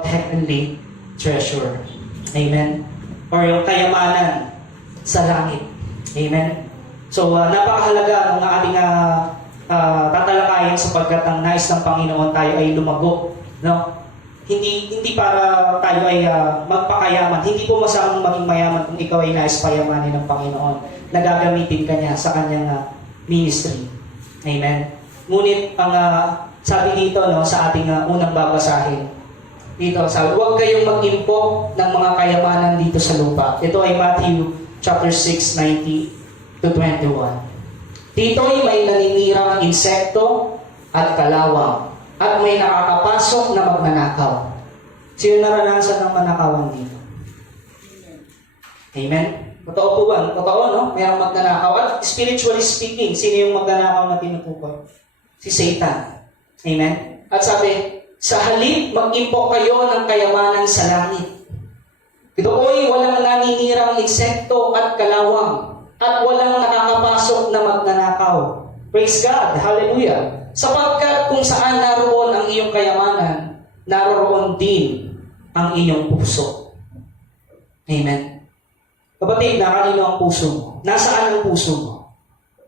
heavenly treasure. Amen? Or yung kayamanan sa langit. Amen? So, napakahalaga ng ating tatalakayin sapagkat ang nais ng Panginoon tayo ay lumago. No? Hindi para tayo ay magpakayaman. Hindi po masamang maging mayaman kung ikaw ay nais payamanin ng Panginoon na gagamitin ka niya sa kanyang ministry. Amen? Ngunit ang sabi dito sa ating unang babasahin, dito sabi, huwag kayong mag-impok ng mga kayamanan dito sa lupa. Ito ay Matthew chapter 6, 19 to 21. Dito'y may naninirang insekto at kalawang at may nakakapasok na magnanakaw. Sino naranasan ng manakawan dito? Amen? Totoo po ba? Totoo, no? Mayroong magnanakaw. At spiritually speaking, sino yung magnanakaw na tinutukoy? Si Satan. Amen? At sabi, sa halip, mag-impok kayo ng kayamanan sa langit. Ito'y walang naninirang insekto at kalawang at walang nakakapasok na magnanakaw. Praise God! Hallelujah! Sapagkat kung saan naroon ang iyong kayamanan, naroon din ang iyong puso. Amen? Kapatid, kanino ang puso mo? Nasaan ang puso mo?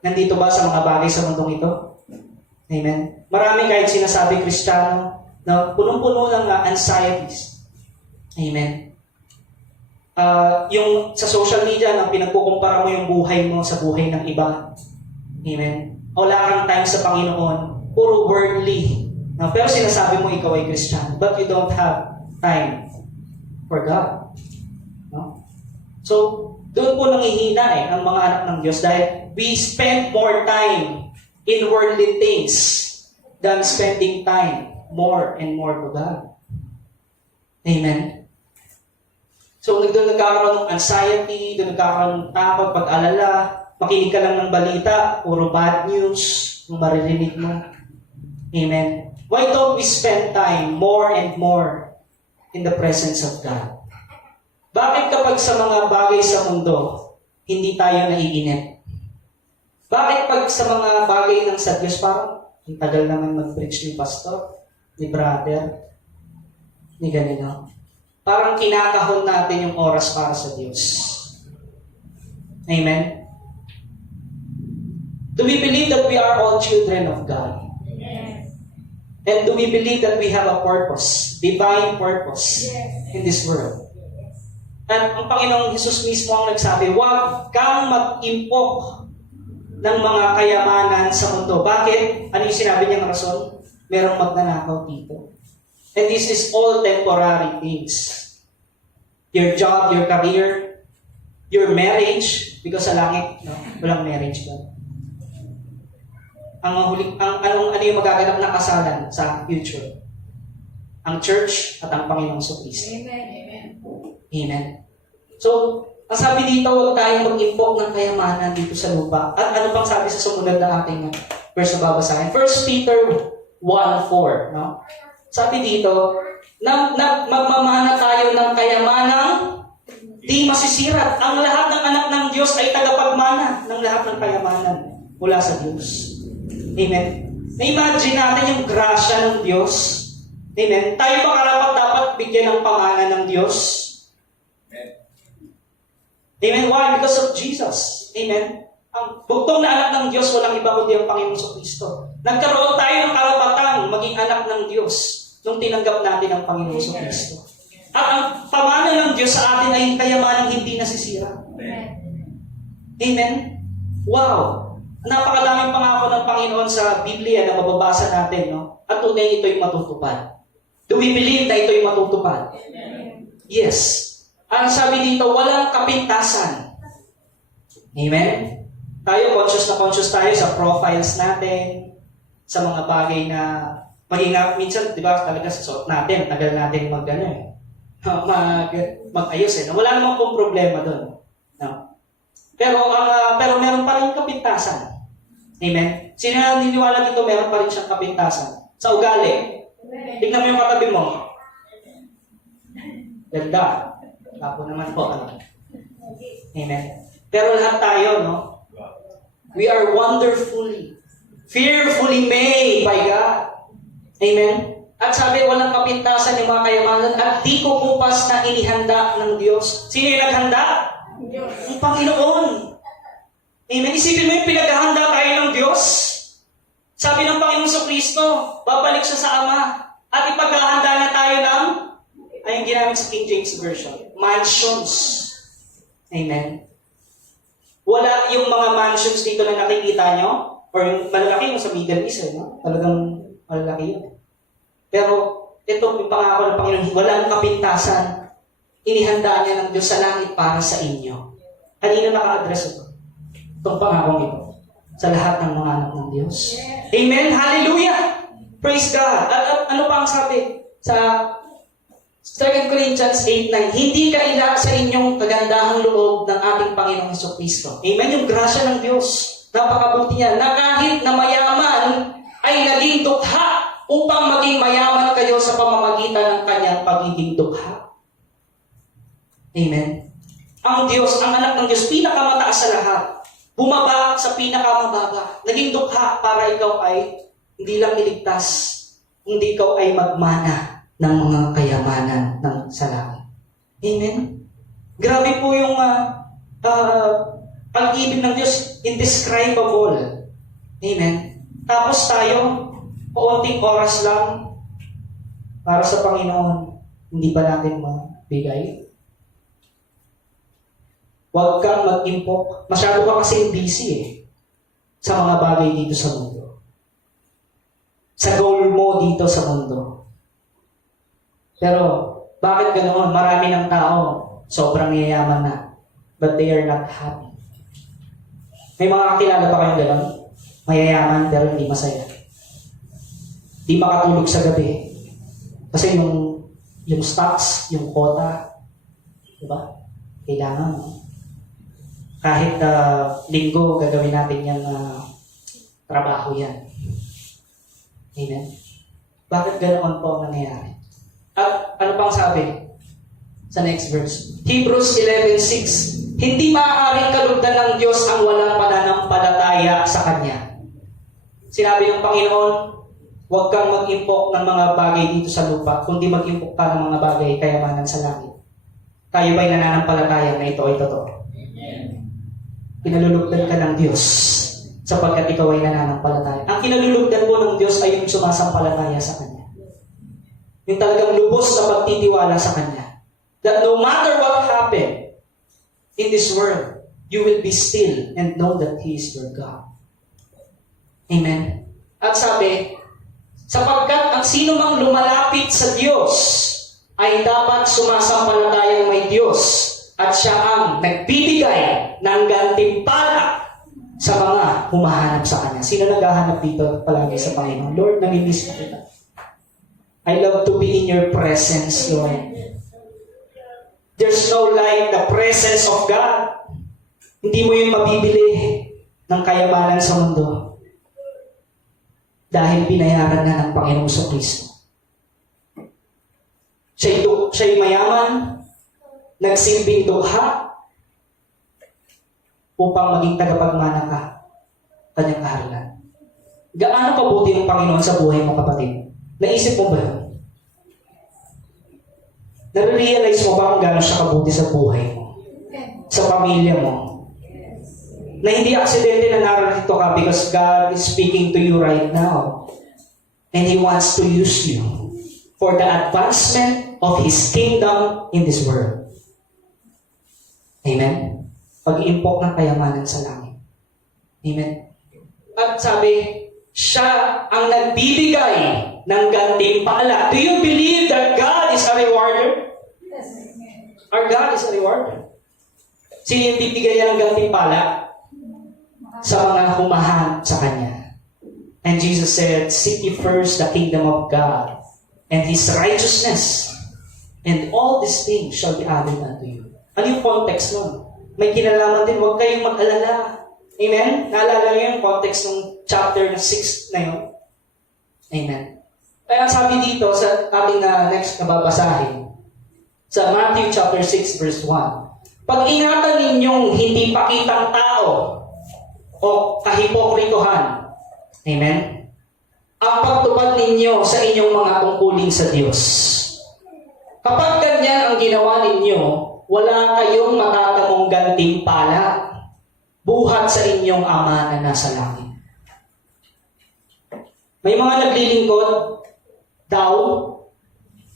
Nandito ba sa mga bagay sa mundong ito? Amen? Marami kahit sinasabi Kristiyano na punong-puno ng anxieties. Amen? Yung sa social media, nang pinagkukumpara mo yung buhay mo sa buhay ng iba. Amen? Wala kang time sa Panginoon. Puro worldly. Pero sinasabi mo ikaw ay Christian, but you don't have time for God. No? So, doon po nangihina ang mga anak ng Diyos dahil we spend more time in worldly things than spending time more and more to God. Amen? So, doon nagkakaroon ng anxiety, doon nagkakaroon ng takot, pag-alala, makinig ka lang ng balita, puro bad news, yung maririnig mo. Amen? Why don't we spend time more and more in the presence of God? Bakit kapag sa mga bagay sa mundo, hindi tayo naiinip? Bakit pag sa mga bagay ng sa Diyos, parang ang tagal naman mag-preach ni pastor, ni brother, ni ganito? Parang kinakahon natin yung oras para sa Diyos. Amen? Do we believe that we are all children of God? Yes. And do we believe that we have a purpose, divine purpose, Yes. in this world? At ang Panginoong Hesus mismo ang nagsabi, huwag kang mag-impok ng mga kayamanan sa mundo. Bakit? Ano yung sinabi niyang rason? Merong magnanakaw dito. And this is all temporary things. Your job, your career, your marriage, because sa langit, walang marriage ba? Ano yung magaganap na kasalan sa future? Ang church at ang Panginoong Kristo. Amen. Amen. Amen. So, ang sabi dito, huwag tayong mag-impok ng kayamanan dito sa lupa. At ano pang sabi sa sumunod na ating verse na babasahin? 1 Peter 1:4. No? Sabi dito, na magmamana tayo ng kayamanang di masisira. Ang lahat ng anak ng Diyos ay tagapagmana ng lahat ng kayamanan mula sa Diyos. Amen. Na-imagine natin yung grasya ng Diyos. Amen. Tayo ba karapat-dapat bigyan ng pamana ng Diyos? Amen. Why? Because of Jesus. Amen. Ang bugtong na anak ng Diyos, walang iba kundi ang Panginoong Kristo. Nagkaroon tayo ng karapatang maging anak ng Diyos nung tinanggap natin ang Panginoong Kristo. At ang pamana ng Diyos sa atin ay kayamanang hindi nasisira. Amen. Wow. Napakalaming pangako ng Panginoon sa Biblia na mababasa natin, no? At tunay ito'y matutupad. Do we believe na ito'y matutupad? Yes. Ang sabi dito, walang kapintasan. Amen? Tayo, conscious tayo sa profiles natin, sa mga bagay na maging minsan, di ba, talaga sa suot natin, tagal natin mag-ayos Wala namang pong problema doon. No? Pero meron pa rin kapintasan. Amen? Sino na niniwala dito, meron pa rin siyang kapintasan. Sa ugali. Tignan mo yung katabi mo. Ganda. Tapo naman po. Amen? Pero lahat tayo, no? We are wonderfully, fearfully made by God. Amen? At sabi, walang kapintasan yung mga kayamanan at di kukupas na inihanda ng Diyos. Sino yung naghanda? Ang Panginoon. Amen. Isipin mo yung pinaghahanda tayo ng Diyos. Sabi ng Panginoon sa Kristo, babalik siya sa Ama. At ipaghahanda na tayo ng, ayun ginamit sa King James Version, mansions. Amen. Wala yung mga mansions dito na nakikita nyo, or yung malalaki yung sa Middle East, no? Talagang malalaki yun. Pero ito yung pangako ng Panginoon, walang kapintasan. Inihandaan niya ng Diyos sa langit para sa inyo. Kanino naka-address ito? Itong pangakong ito. Sa lahat ng mga anak ng Diyos. Amen? Hallelujah! Praise God! At ano pa ang sabi? Sa 2 Corinthians 8:9, hindi kaila sa inyong kagandahang loob ng ating Panginoong Jesucristo. Amen? Yung grasya ng Diyos. Napakabuti niya. Na kahit na mayaman ay naging dukha upang maging mayaman kayo sa pamamagitan ng kanyang pagiging dukha. Amen? Ang Diyos, ang anak ng Diyos, pinakamataas sa lahat. Bumaba sa pinakamababa. Naging dukha para ikaw ay hindi lang iligtas, hindi ikaw ay magmana ng mga kayamanan ng sa langit. Amen? Grabe po yung pag-ibig ng Diyos, indescribable. Amen? Tapos tayo, kaunting oras lang para sa Panginoon, hindi ba natin mabigay? Huwag kang mag-impok. Masyado ka kasi busy sa mga bagay dito sa mundo. Sa goal mo dito sa mundo. Pero, bakit ganoon? Marami ng tao, sobrang yayaman na, but they are not happy. May mga kakilala ba kayong ganoon? Mayayaman pero hindi masaya. Di makatulog sa gabi. Kasi yung stocks, yung quota, di ba? Kailangan mo. Kahit linggo, gagawin natin yung trabaho yan. Amen? Bakit ganoon po ang nangyayari? At ano pang sabi? Sa next verse. Hebrews 11:6. Hindi maaaring kalugdan ng Diyos ang walang pananampalataya sa Kanya. Sinabi ng Panginoon, huwag kang mag-impok ng mga bagay dito sa lupa, kundi mag-impok ka ng mga bagay kayamanan sa langit. Tayo ba'y nananampalataya na ito ay totoo? Pinalulugdan ka ng Diyos sapagkat ikaw ay nananampalataya. Ang kinalulugdan mo ng Diyos ay yung sumasampalataya sa Kanya. Yung talagang lubos na pagtitiwala sa Kanya. That no matter what happened in this world, you will be still and know that He is your God. Amen? At sabi, sapagkat ang sino mang lumalapit sa Diyos ay dapat sumasampalatayang may Diyos at siya ang nagbibigay ng gantimpala sa mga humahanap sa Kanya. Sino naghahanap dito palagi sa Panginoon? Lord, namimiss mo kita. I love to be in your presence, Lord. There's no like the presence of God. Hindi mo yung mabibili ng kayamanan sa mundo. Dahil binayaran na ng Panginoong Jesucristo. Siya'y mayaman, nagsilbing dukha, upang maging tagapagmana ka Kanyang kaharian. Gaano kabuti ng Panginoon sa buhay mo, kapatid? Naisip mo ba yun? Nare-realize mo ba kung gaano siya kabuti sa buhay mo? Sa pamilya mo? Na hindi aksidente na narito ka because God is speaking to you right now. And He wants to use you for the advancement of His kingdom in this world. Amen? Pag-iimpok ng kayamanan sa langit. Amen? At sabi, siya ang nagbibigay ng gantimpala. Do you believe that God is a rewarder? Yes. Our God is a rewarder. Sino yung bibigay niya ng gantimpala? Sa mga humahanap sa Kanya. And Jesus said, seek ye first the kingdom of God and His righteousness, and all these things shall be added unto you. Ano yung context nun? May kinalaman din, huwag kayong mag-alala. Amen? Naalala niyo yung context ng chapter 6 na yun? Amen. Kaya sabi dito sa ating next na babasahin, sa Matthew chapter 6 verse 1, pag-ingatan ninyong hindi pakitang tao o kahipokritohan. Amen? ang pagtupad ninyo sa inyong mga tungkulin sa Diyos. Kapag ganyan ang ginawa ninyo, wala kayong matatamong gantimpala buhat sa inyong Ama na nasa langit. May mga naglilingkod daw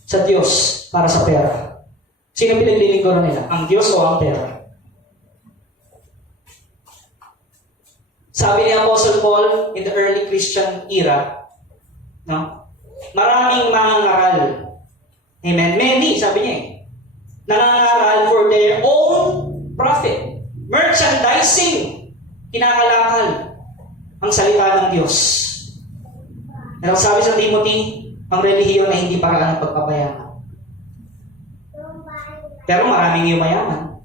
sa Diyos para sa pera. Sino pinaglilingkod nila? Ang Diyos o ang pera? Sabi ni Apostle Paul in the early Christian era, no? Maraming mangangaral. Amen. Many, sabi niya nangangaral for their own profit. Merchandising. Kinakalakal ang salita ng Diyos. Pero sabi sa Timothy, ang relihiyon ay hindi paraan ng pagpapayaman. Pero maraming yumayaman.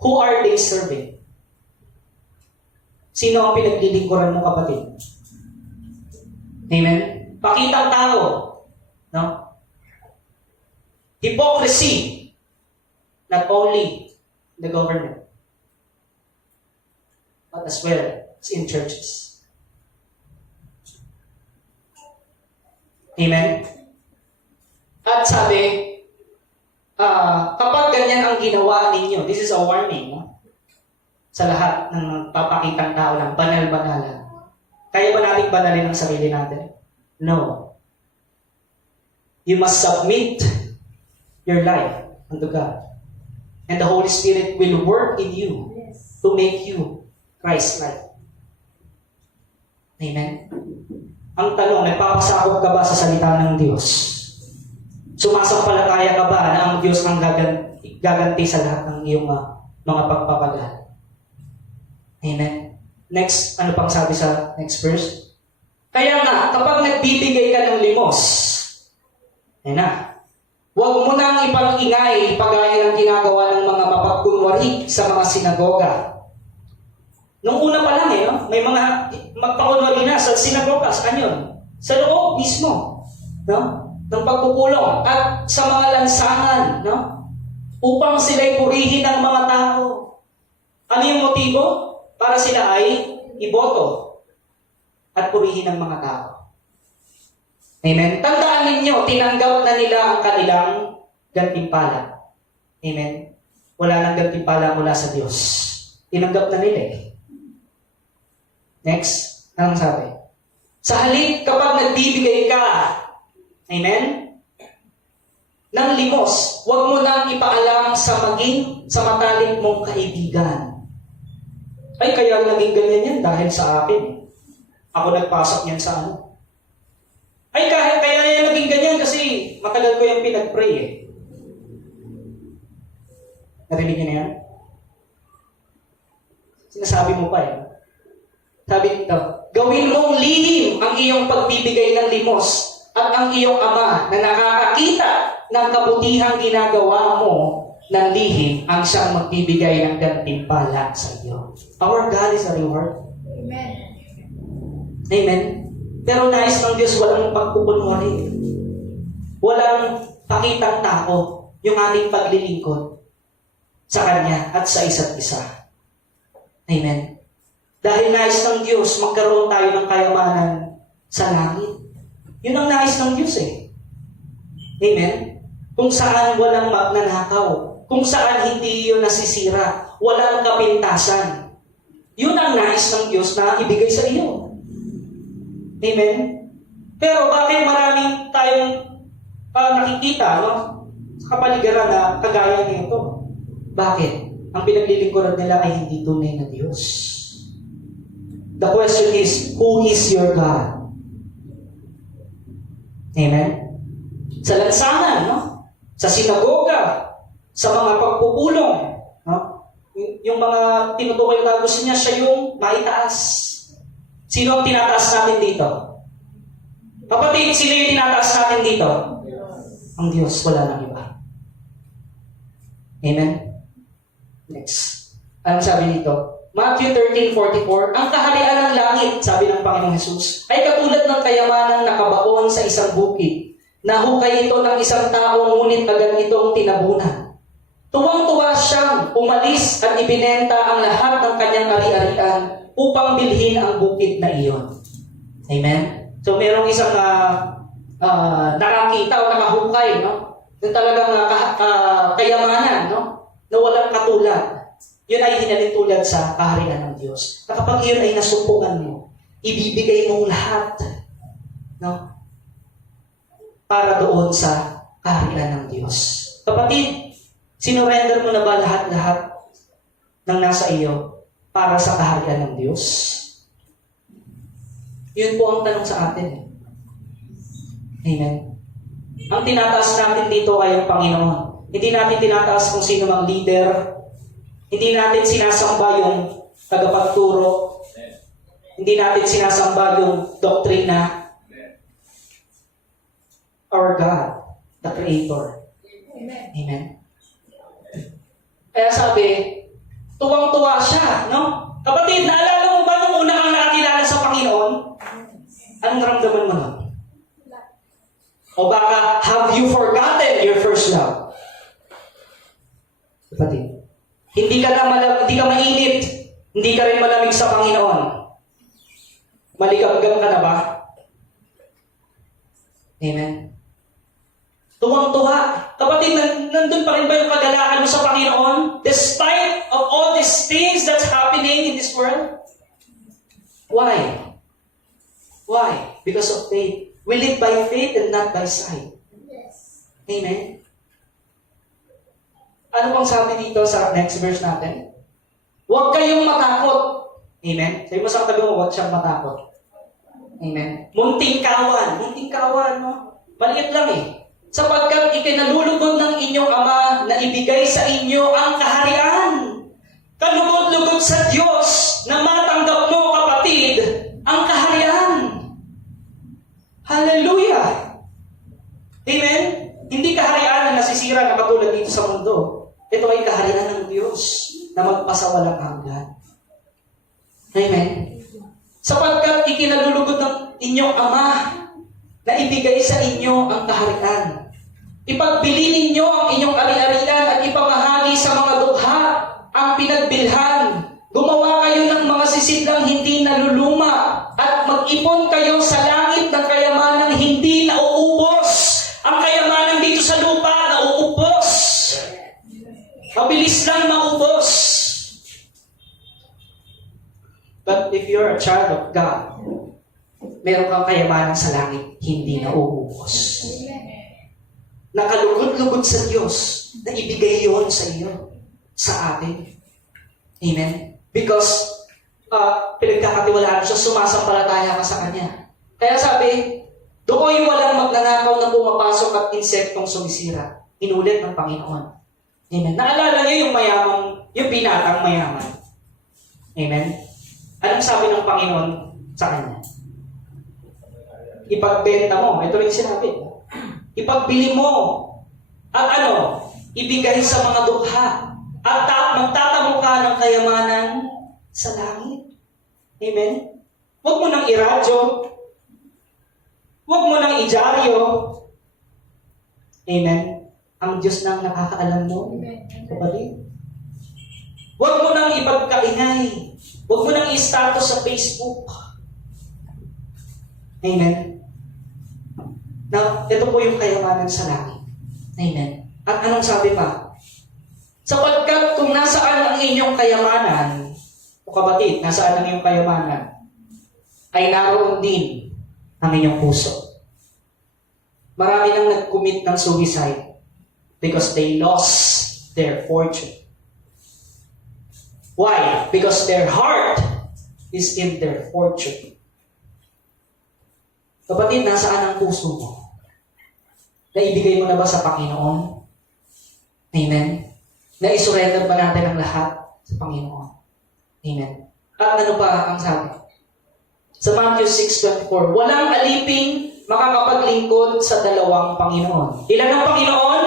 Who are they serving? Sino ang pinaglilingkuran mo, kapatid? Amen? Pakitang tao. No? Hypocrisy. Not only in the government, but as well as in churches. Amen? At sabi, kapag ganyan ang ginawa ninyo, this is a warning, no? Sa lahat ng papakitang tao lang, banal-banalan. Kaya ba natin banalin ang sarili natin? No. You must submit your life unto God. And the Holy Spirit will work in you to make you Christ-like. Amen? Ang tanong, nagpapasakop ka ba sa salita ng Diyos? Sumasampalataya ka ba na ang Diyos ang gaganti sa lahat ng iyong mga pagpapagal? Amen? Next, ano pang sabi sa next verse? Kaya nga, kapag nagbibigay ka ng limos, ayun na, huwag mo nang ipang-ingay pagaya ng ginagawa ng mga mapagkunwari sa mga sinagoga. Nung una pa lang no? May mga magpakunwari na sa sinagoga. Saan yun? Sa loob mismo. No? Ng pagpupulong. At sa mga lansangan. No? Upang sila'y purihin ng mga tao. Ano yung motibo? Para sila ay iboto. At purihin ng mga tao. Amen? Tandaan ninyo, tinanggap na nila ang kanilang gantimpala. Amen? Wala nang gantimpala mula sa Diyos. Tinanggap na nila Next, anong sabi? Sa halip, kapag nagbibigay ka, amen? Ng limos, huwag mo nang ipaalam sa matalik mong kaibigan. Ay, kaya naging ganyan yan dahil sa akin. Ako nagpasok yan sa ano. Ay, kaya yan naging ganyan kasi matagal ko yung pinag-pray Narinig niyo na yan? Sinasabi mo pa Sabi dito, gawin mong lihim ang iyong pagbibigay ng limos at ang iyong Ama na nakakakita ng kabutihang ginagawa mo ng lihim ang siyang magbibigay ng gantimpala sa iyo. Our God is a reward. Amen. Amen. Pero nais ng Diyos walang pagpupunwari. Walang pakitang tao yung ating paglilingkod sa Kanya at sa isa't isa. Amen. Dahil nais ng Diyos, magkaroon tayo ng kayamanan sa langit. Yun ang nais ng Diyos Amen? Kung saan walang magnanakaw, kung saan hindi yun nasisira, walang kapintasan. Yun ang nais ng Diyos na ibigay sa iyo. Amen? Pero bakit maraming tayong nakikita sa kapaligiran na kagaya nito? Bakit? Ang pinaglilingkuran nila ay hindi tunay na Diyos. The question is, who is your God? Amen? Sa lansangan, sa sinagoga, sa mga pagpupulong, yung mga tinutukoy na gusto niya, siya yung maitaas. Sino ang tinataas natin dito? Kapatid, sino yung tinataas natin dito? Ang Diyos, wala nang iba. Amen? Next. Anong sabi dito? Matthew 13:44, ang kaharian ng langit, sabi ng Panginoong Hesus, ay katulad ng kayamanang nakabaon sa isang bukid. Nahukay ito ng isang tao, ngunit agad itong tinabunan. Tuwang-tuwa siyang umalis at ibinenta ang lahat ng kanyang ari-arian upang bilhin ang bukid na iyon. Amen? So, merong isang nakakita o nakahukay, no? Yung talagang kayamanan, no? Na walang katulad. Yun ay hinalintulad sa kaharian ng Diyos. Na kapag yun ay nasumpungan mo, ibibigay mong lahat, no? Para doon sa kaharian ng Diyos. Kapatid, sinurrender mo na ba lahat-lahat ng nasa iyo para sa kaharian ng Diyos? Yun po ang tanong sa atin. Amen. Ang tinataas natin dito ay ang Panginoon. Hindi natin tinataas kung sino mang leader. Hindi natin sinasamba yung tagapagturo. Hindi natin sinasamba yung doktrina. Our God, the Creator. Amen. Kaya sabi, tuwang-tuwa siya, no? Kapatid, naalala mo ba nung una kang nakakilala sa Panginoon? Anong ramdaman mo nun? O baka, have you forgotten your first love? Kapatid, hindi ka mainit, hindi ka rin malamig sa Panginoon. Maligam-gam ka na ba? Amen. Tuwang-tuwa. Kapatid, nandun pa rin ba yung kagalakan mo sa Panginoon? Despite of all these things that's happening in this world? Why? Why? Because of faith. We live by faith and not by sight. Yes. Amen? Ano pang sabi dito sa next verse natin? Huwag kayong matakot. Amen? Sabi mo sa katabi mo, huwag siyang matakot. Amen? Munting kawan, no? Maliit lang eh. Sapagkat ikinalulugod ng inyong Ama na ibigay sa inyo ang kaharian. Kalugod-lugod sa Diyos na matanggap mo, kapatid, ang kaharian. Hallelujah! Amen? Hindi kaharian na nasisira na katulad dito sa mundo. Ito ay kaharian ng Diyos na magpasawalang hanggan. Amen? Sapagkat ikinalulugod ng inyong Ama na ibigay sa inyo ang kaharian. Ipagbili ninyo ang inyong ari-arian at ipamahagi sa mga dukha ang pinagbilhan. Gumawa kayo ng mga sisidlang hindi naluluma at mag-ipon kayo sa langit ng kayamanang hindi nauubos. Ang kayamanan dito sa lupa nauubos. Mabilis lang maubos. But if you're a child of God, meron kang kayamanan sa langit, hindi nauubos. Nakalugod-lugod sa Diyos na ibigay yon sa iyo, sa atin. Amen? Because pinagkakatiwalaan siya, sumasampalataya ka sa Kanya. Kaya sabi, doon walang magnanakaw na pumapasok at insektong sumisira. Inulit ng Panginoon. Amen? Naalala niyo yung mayamang, yung binatang mayaman. Amen? Anong sabi ng Panginoon sa kanya? Ipagbenta mo. Ito rin sinabi. Ipagbili mo. At ibigay sa mga dukha. At magtatamo ka ng kayamanan sa langit. Amen? Huwag mo nang iradyo. Huwag mo nang idyaryo. Amen? Ang Diyos nang nakakaalam mo. Kapatid. Huwag mo nang ipagkaingay. Huwag mo nang i-status sa Facebook. Amen? Now, ito po yung kayamanan sa langit. Amen? At anong sabi pa? Sapagkat kung nasaan ang inyong kayamanan, o kapatid, nasaan ang inyong kayamanan, ay naroon din ang inyong puso. Marami nang nag-commit ng suicide because they lost their fortune. Why? Because their heart is in their fortune. Kapatid, nasaan ang puso mo? Naibigay mo na ba sa Panginoon? Amen? Naisurrender ba natin ang lahat sa Panginoon? Amen? At ano pa ang sabi? Sa Matthew 6:24, walang aliping makakapaglingkod sa dalawang Panginoon. Ilan ang Panginoon?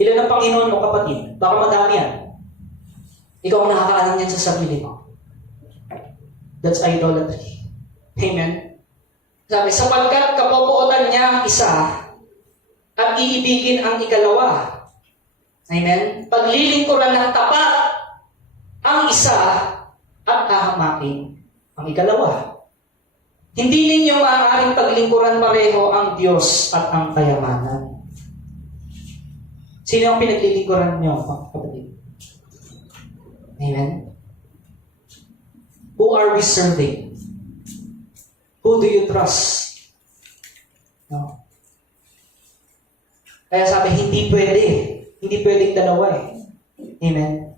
Ilan ang Panginoon mo, kapatid? Baka madami yan. Ikaw ang nakakaalam niyan sa sarili mo. That's idolatry. Amen? Sabi, sapagkat kapopuotan niya ang isa at iibigin ang ikalawa. Amen? Paglilingkuran ng tapat ang isa at hahamakin ang ikalawa. Hindi ninyo maaaring paglingkuran pareho ang Diyos at ang kayamanan. Sino ang pinaglilingkuran niyo, mga kapatid? Amen? Who are we serving? Who do you trust? No? Kaya sabi, hindi pwede. Hindi pwedeng dalawa eh. Amen?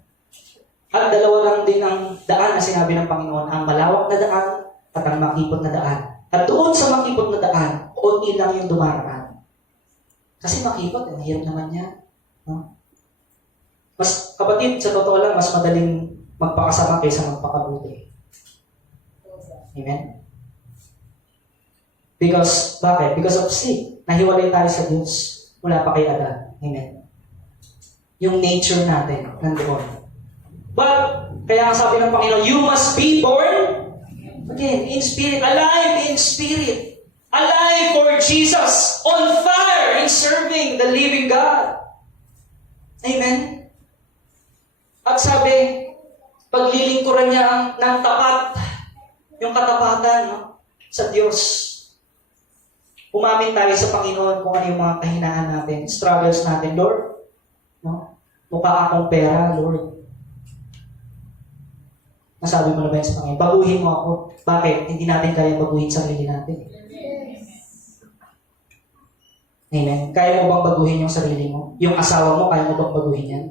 At dalawa lang din ang daan na sinabi ng Panginoon, ang malawak na daan at ang makipot na daan. At doon sa makipot na daan, konti lang yung dumaraan. Kasi makipot, mahirap naman yan. No? Mas, kapatid, sa totoo lang, mas madaling magpakasama kaysa magpakabuti. Amen? Because, bakit? Because of sin. Nahiwalay tayo sa Diyos. Wala pa kay Adan. Amen? Yung nature natin, nandoon. But, kaya ang sabi ng Panginoon, you must be born again, in spirit, alive in spirit. Alive for Jesus. On fire in serving the living God. Amen? At sabi, paglilingkuran niya ng tapat, yung katapatan, no? Sa Diyos. Umamin tayo sa Panginoon kung ano yung mga kahinaan natin, struggles natin, Lord. No? Mukha akong pera, Lord. Nasabi mo na ba yan sa Panginoon? Baguhin mo ako. Bakit? Hindi natin kaya baguhin sarili natin. Amen. Kaya mo bang baguhin yung sarili mo? Yung asawa mo, kaya mo bang baguhin yan?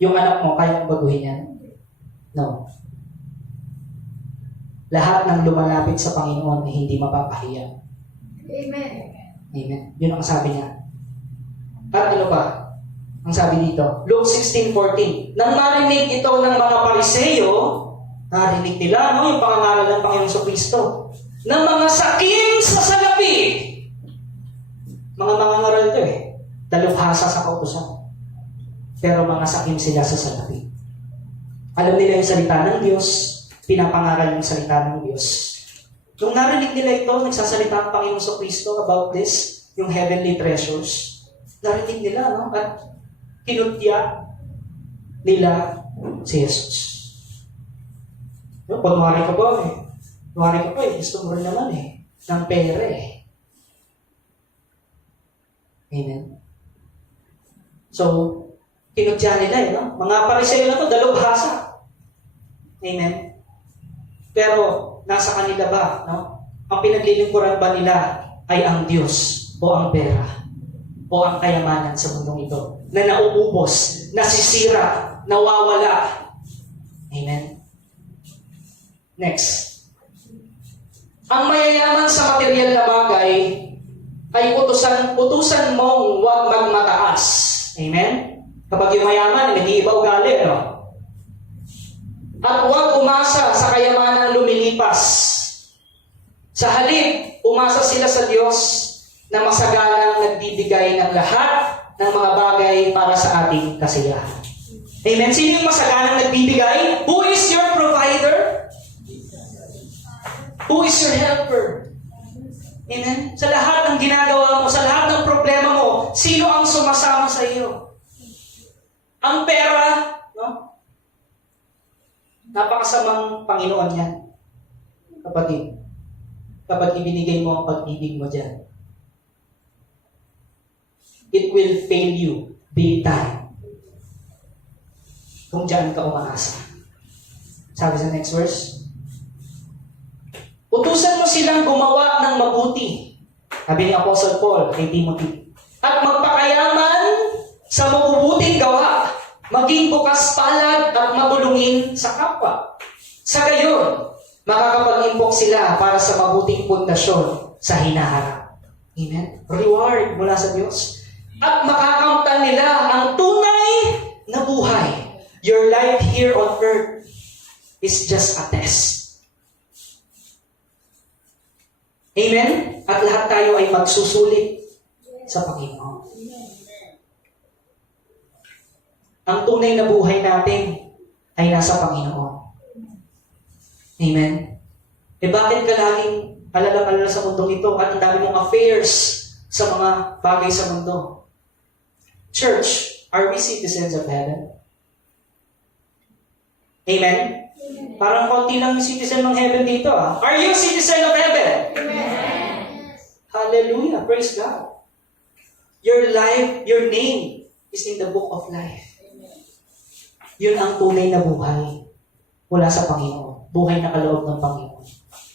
Yung anak mo, kaya mo baguhin yan? No. Lahat ng lumalapit sa Panginoon ay hindi mapapahiya. Amen. Amen. Yun ang sabi niya. At ano pa? Ang sabi dito, Luke 16:14. Nang marinig ito ng mga Pariseyo, narinig nila, no, yung pangangaral ng Panginoong Kristo, ng mga sakim sa salapi. Mga mangangaral ito eh. Dalubhasa sa kautusan. Pero mga sakim sila sa salapi. Alam nila yung salita ng Diyos, pinapangaral yung salita ng Diyos. Nung narinig nila ito, nagsasalita ang Panginoong Kristo about this, yung heavenly treasures. Narinig nila, no? At kinutya nila si Jesus. No, kunwari ka ba eh. Kunwari ka pa eh. Gusto mo rin naman eh. Ng pera eh. Amen. So, kinutya nila eh. No? Mga Pariseo na to, dalubhasa. Amen. Pero, nasa kanila ba? No? Ang pinaglilingkuran ba nila ay ang Diyos o ang pera o ang kayamanan sa mundong ito na nauubos, nasisira, nawawala. Amen. Next. Ang mayayaman sa material na bagay ay utusan mong huwag magmataas. Amen? Kapag yung mayaman, nag-iiba ugali, no? At huwag umasa sa kayamanang lumilipas. Sa halip, umasa sila sa Diyos na masaganang nagbibigay ng lahat ng mga bagay para sa ating kasiyahan. Amen? Sino yung masaganang nagbibigay? Who is your provider? Who is your helper? Amen? Sa lahat ng ginagawa mo, sa lahat ng problema mo, sino ang sumasama sa iyo? Ang pera, no? Napakasamang Panginoon yan. Kapatid, kapag ibinigay mo ang pag-ibig mo dyan, it will fail you big time kung dyan ka umaasa. Sabi sa next verse, utusan mo silang gumawa ng mabuti. Sabi ni Apostle Paul kay Timothy. At magpakayaman sa mabubuting gawa, maging bukas palad at mabulungin sa kapwa. Sa gayon, makakapag-impok sila para sa mabuting pundasyon sa hinaharap. Amen? Reward mula sa Diyos. At makakamtan nila ang tunay na buhay. Your life here on earth is just a test. Amen? At lahat tayo ay magsusulit sa Panginoon. Ang tunay na buhay natin ay nasa Panginoon. Amen? Eh bakit ka laging alala-alala sa mundong ito at ang dami mong affairs sa mga bagay sa mundo? Church, are we citizens of heaven? Amen? Parang konti lang yung citizen ng heaven dito. Are you citizen of heaven? Amen. Hallelujah. Praise God. Your life, your name is in the book of life. Yun ang tunay na buhay mula sa Panginoon. Buhay na kaloob ng Panginoon.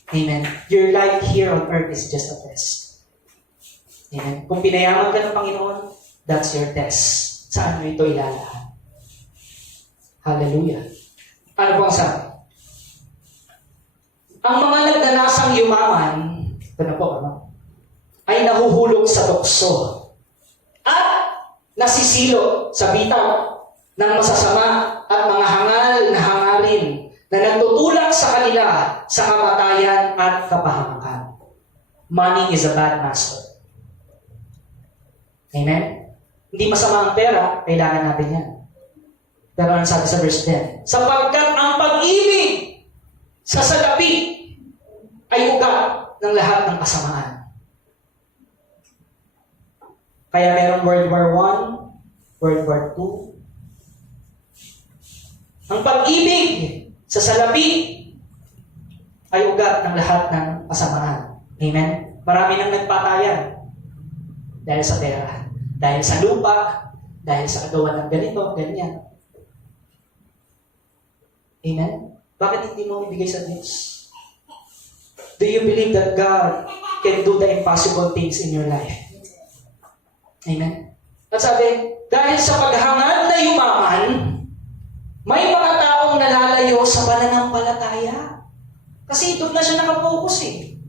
Amen. Your life here on earth is just a test. Amen. Kung pinayaman ka ng Panginoon, that's your test. Saan mo ito ilalahan? Hallelujah. Ano po ang sabi? Ang mga nagdanasang yumaman, ito na po, ay nahuhulog sa tukso at nasisilo sa bitaw ng masasama at mga hangal na hangarin na nagtutulak sa kanila sa kamatayan at kapahamakan. Money is a bad master. Amen? Hindi masama ang pera, kailangan natin yan. Pero ano sabi sa verse 10? Sapagkat ang pag-ibig sa salapi ay ugat ng lahat ng kasamaan. Kaya merong World War I, World War II. Ang pag-ibig sa salapi ay ugat ng lahat ng kasamaan. Amen? Marami nang nagpatayan dahil sa pera, dahil sa lupa, dahil sa kagawa ng ganito, ganyan. Amen? Bakit hindi mo ibigay sa Diyos? Do you believe that God can do the impossible things in your life? Amen? At sabi, dahil sa paghangad na yumaman, may mga taong nalalayo sa pananampalataya. Kasi doon na siya nakapokus eh.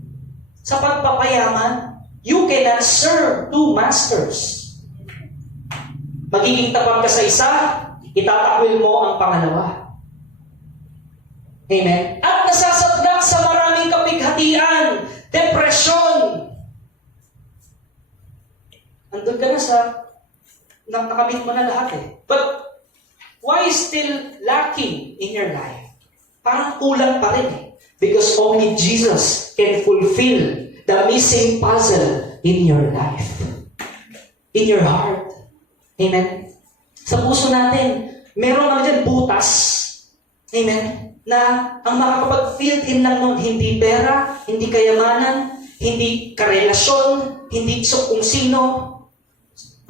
Sa pagpapayaman, you cannot serve two masters. Magiging tapang ka sa isa, itatakwil mo ang pangalawa. Amen? At nasasadlak sa maraming kapighatian, depresyon. Andun ka na sa, nakamit mo na lahat eh. But, why still lacking in your life? Parang kulang pa rin eh. Because only Jesus can fulfill the missing puzzle in your life. In your heart. Amen? Sa puso natin, meron na dyan butas. Amen? Na ang makakapag-fill in lang nun, hindi pera, hindi kayamanan, hindi karelasyon, hindi kung sino.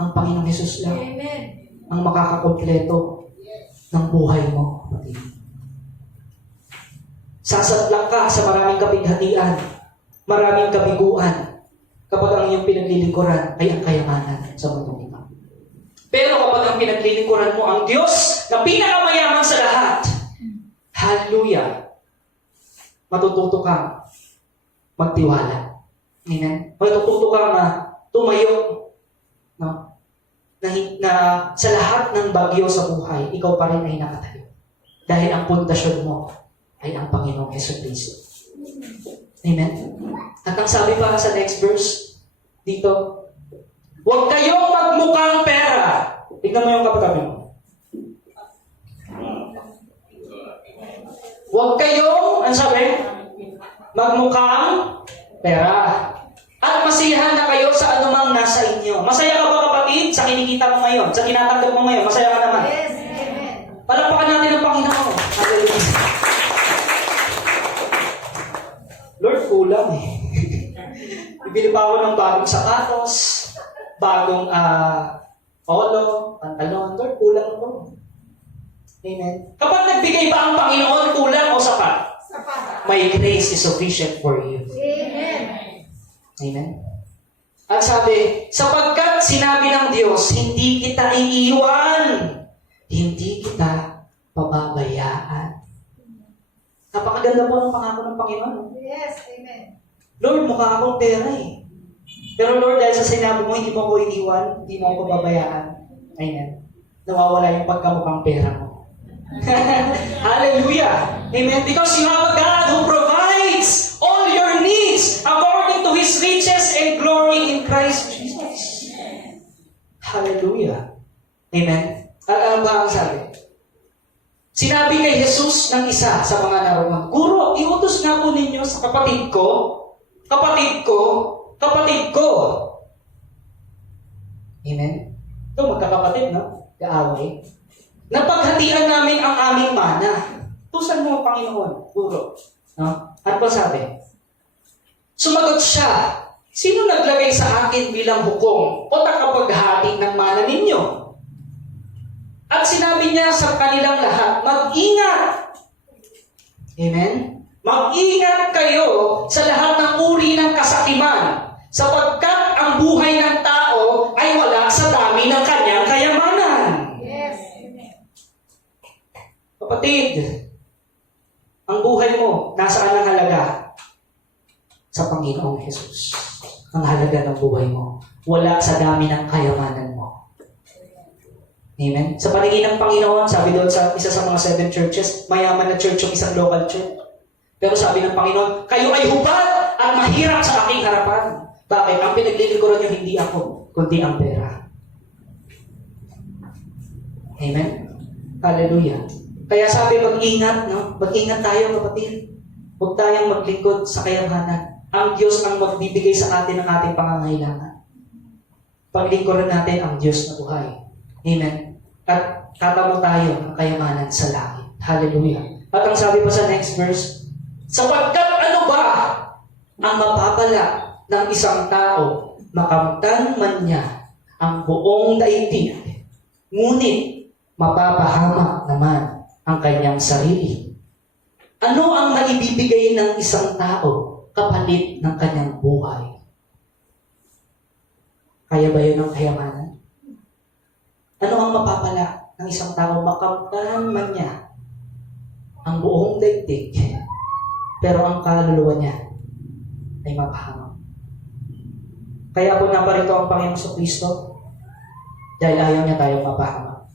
Ang Panginoong Hesus lang. Amen. Ang makakakompleto ng buhay mo. Sasadlak ka sa maraming kapighatian, maraming kabiguan, kapag ang iyong pinaglilingkuran ay ang kayamanan sa mundong ito. Pero kapag ang pinaglilingkuran mo ang Diyos na pinakamayaman sa lahat, hallelujah, matututo kang magtiwala. Amen? Matututo kang tumayo, no? Na sa lahat ng bagyo sa buhay, ikaw pa rin ay nakatayo. Dahil ang pundasyon mo ay ang Panginoong Jesucristo. Amen? At ang sabi pa sa next verse, dito, huwag kayong magmukhang pera. Tignan mo yung kapatabi mo. Huwag kayong, ano sabi? Magmukhang pera. At masiyahan na kayo sa anumang nasa inyo. Masaya ka ba kapatid sa kinikita mo ngayon? Sa tinatanggap mo ngayon? Masaya ka naman? Yes, amen. Palampakan natin ang Panginoon. Hallelujah. Lord, kulang eh. Bibili pa ako ng bagong sapatos, bagong polo, pantalon. Lord, kulang po. Amen. Kapag nagbigay ba ang Panginoon, kulang o sapat? Sapat. My grace is sufficient for you. Amen. Amen. At sabi, sapagkat sinabi ng Diyos, hindi kita iiwan, hindi kita pababayaan. Napakaganda po ng pangako ng Panginoon. Yes, amen. Lord, mukha akong pera eh. Pero Lord, dahil sa sinabi mo, hindi mo ako iniwan, hindi mo ako pababayaan. Amen. Nawawala yung pagkamukhang pera mo. Hallelujah! Amen. Because you have a God who provides all your needs according to His riches and glory in Christ Jesus. Hallelujah. Amen. At ano ba ang sabi? Sinabi kay Jesus ng isa sa mga naroon, Guro, iutos nga po ninyo sa kapatid ko, kapatid ko, kapatid ko. Amen. Ito magkakapatid, no? Kaaway. Napaghatian namin ang aming mana. Utusan mo, Panginoon, guro. No? Ano ba sabi? Sumagot siya, sino naglagay sa akin bilang hukom o takapaghati ng mana ninyo? At sinabi niya sa kanilang lahat, mag-ingat. Amen? Mag-ingat kayo sa lahat ng uri ng kasakiman, sapagkat ang buhay ng tao ay wala sa dami ng kanyang kayamanan. Yes. Amen. Kapatid, ang buhay mo, nasaan ang halaga? Sa Panginoong Jesus. Ang halaga ng buhay mo. Wala sa dami ng kayamanan mo. Amen? Sa paningin ng Panginoon, sabi doon sa isa sa mga 7 churches, mayaman na church yung isang local church. Pero sabi ng Panginoon, kayo ay hubad at mahirap sa aking harapan. Bakit? Ang pinaglilingkuran niyo hindi ako, kundi ang pera. Amen? Hallelujah. Kaya sabi, mag-ingat, no? Mag-ingat tayo, kapatid. Huwag tayong maglingkod sa kayamanan. Ang Diyos ang magbibigay sa atin ng ating pangangailangan. Paglingkuran natin ang Diyos na buhay. Amen? At tatamo tayo ng kayamanan sa langit. Hallelujah. At ang sabi pa sa next verse, sapagkat ano ba ang mapapala ng isang tao, makamtan man niya ang buong daigdig, ngunit mapapahamak naman ang kanyang sarili. Ano ang maibibigay ng isang tao kapalit ng kanyang buhay? Kaya ba yun ang kayamanan? Ano ang mapapala ng isang tao, makamtan man niya ang buong daigdig, pero ang kaluluwa niya ay mapahamak. Kaya po naparito ang Panginoon sa Kristo dahil ayaw niya tayong mapahamak.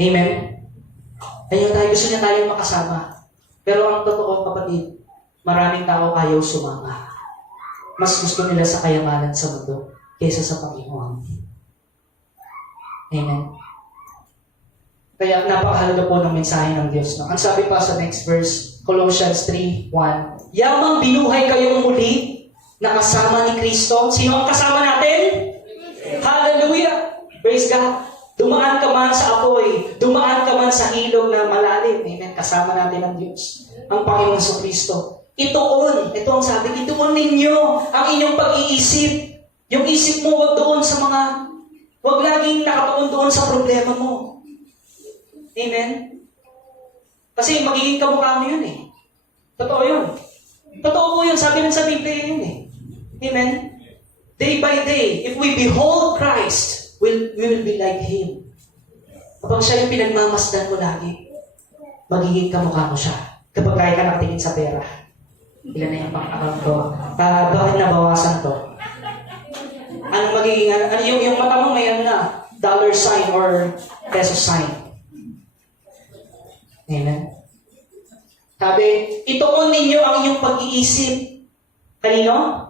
Amen? Gusto niya tayong makasama. Pero ang totoo, kapatid, maraming tao ayaw sumama. Mas gusto nila sa kayamanan sa mundo kaysa sa Panginoon. Amen? Kaya napakahalaga po ng mensahe ng Diyos. No? Ang sabi pa sa next verse, Colossians 3:1, yamang binuhay kayong muli na kasama ni Kristo. Sino ang kasama natin? Hallelujah! Praise God! Dumaan ka man sa apoy, dumaan ka man sa ilog na malalim. Amen? Kasama natin ang Diyos. Ang Panginoon sa Kristo. Ito ang sabi, ituon ninyo ang inyong pag-iisip. Yung isip mo, wag laging nakatuon doon sa problema mo. Amen? Kasi magiging kamukha mo yun eh. Totoo yun. Totoo po yun. Sabi ng sa Biblia yun eh. Amen? Day by day, if we behold Christ, we will be like Him. Kapag siya yung pinagmamasdan mo lagi, magiging kamukha mo siya. Kapag kaya ka nakatingin sa pera, ilan na yung pang-account ko? Bakit nabawasan to? Anong magiging, yung mata mo may dollar sign or peso sign. Amen? Sabi, ituon ninyo ang inyong pag-iisip. Kanino?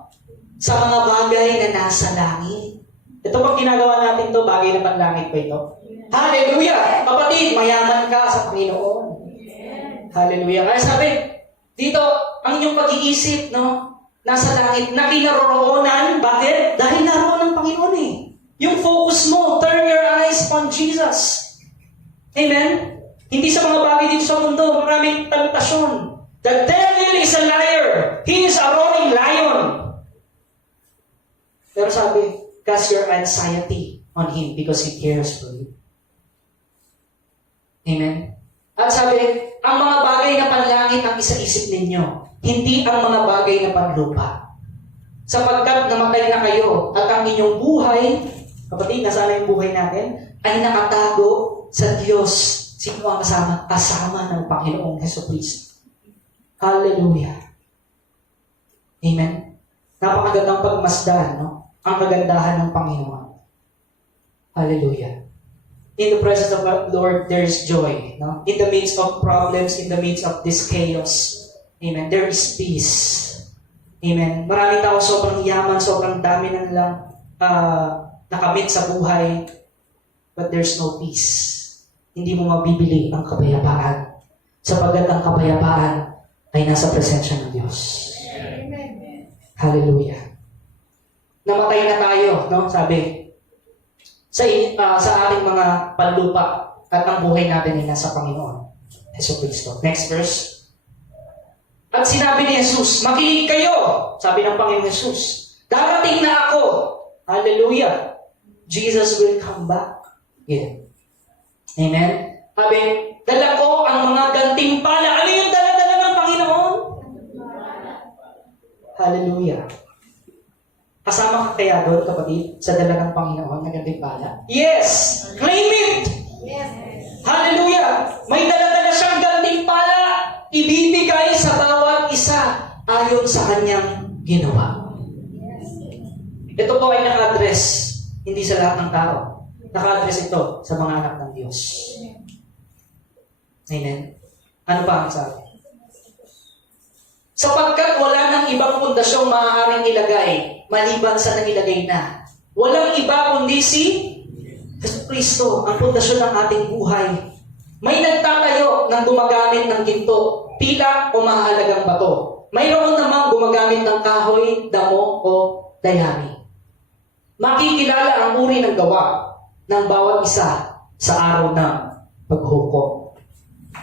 Sa mga bagay na nasa langit. Ito pag ginagawa natin to, bagay na panlangit pa ito. Hallelujah! Kapatid, mayaman ka sa Panginoon. Hallelujah. Kaya sabi, dito, ang inyong pag-iisip, no? Nasa langit, na kinaroroonan. Bakit? Dahil naroon ng Panginoon eh. Yung focus mo, turn your eyes on Jesus. Amen? Hindi sa mga bagay dito sa mundo, maraming temptasyon. The devil is a liar. He is a roaring lion. Pero sabi, cast your anxiety on Him because He cares for you. Amen? At sabi, ang mga bagay na panlangit ang isa-isip ninyo, hindi ang mga bagay na panlupa. Sapagkat namatay na kayo at ang inyong buhay, kapatid, nasaan yung buhay natin, ay nakatago sa Diyos. Sino ang kasama? Kasama ng Panginoong Jesucristo. Hallelujah. Amen? Napakagandang pagmasdan, no? Ang kagandahan ng Panginoon. Hallelujah. In the presence of the Lord, there is joy. No? In the midst of problems, in the midst of this chaos, amen, there is peace. Amen. Maraming tao sobrang yaman, sobrang dami na nilang nakamit sa buhay, but there's no peace. Hindi mo mabibili ang kapayapaan. Sapagkat ang kapayapaan ay nasa presensya ng Diyos. Amen. Hallelujah. Namatay na tayo, no? Sabi, sa ating mga panlupa at ang buhay natin ay nasa Panginoon, Yesu Kristo. Next verse. At sinabi ni Jesus, makinig kayo, sabi ng Panginoon Jesus. Darating na ako. Hallelujah. Jesus will come back. Yeah. Amen. Sabi, dala ko ang mga gantimpala. Ano yung dala-dala ng Panginoon? Hallelujah. Kasama ka kaya doon, kapatid, sa dala ng Panginoon na gantimpala? Yes! Claim it! Yes. Hallelujah! May dala-dala siyang gantimpala. Ibibigay sa bawat isa ayon sa kanyang ginawa. Ito po ay naka-address, hindi sa lahat ng tao. Naka-address ito sa mga anak ng Diyos. Amen. Ano pa ang sabi? Sapagkat wala nang ibang pundasyong maaaring ilagay maliban sa nangilagay na. Walang iba kundi si Yesu Kristo, ang pundasyon ng ating buhay. May nagtatayo ng gumagamit ng ginto, pila o mahalagang bato. Mayroon namang gumagamit ng kahoy, damo o dayami. Makikilala ang uri ng gawa ng bawat isa sa araw ng paghukom.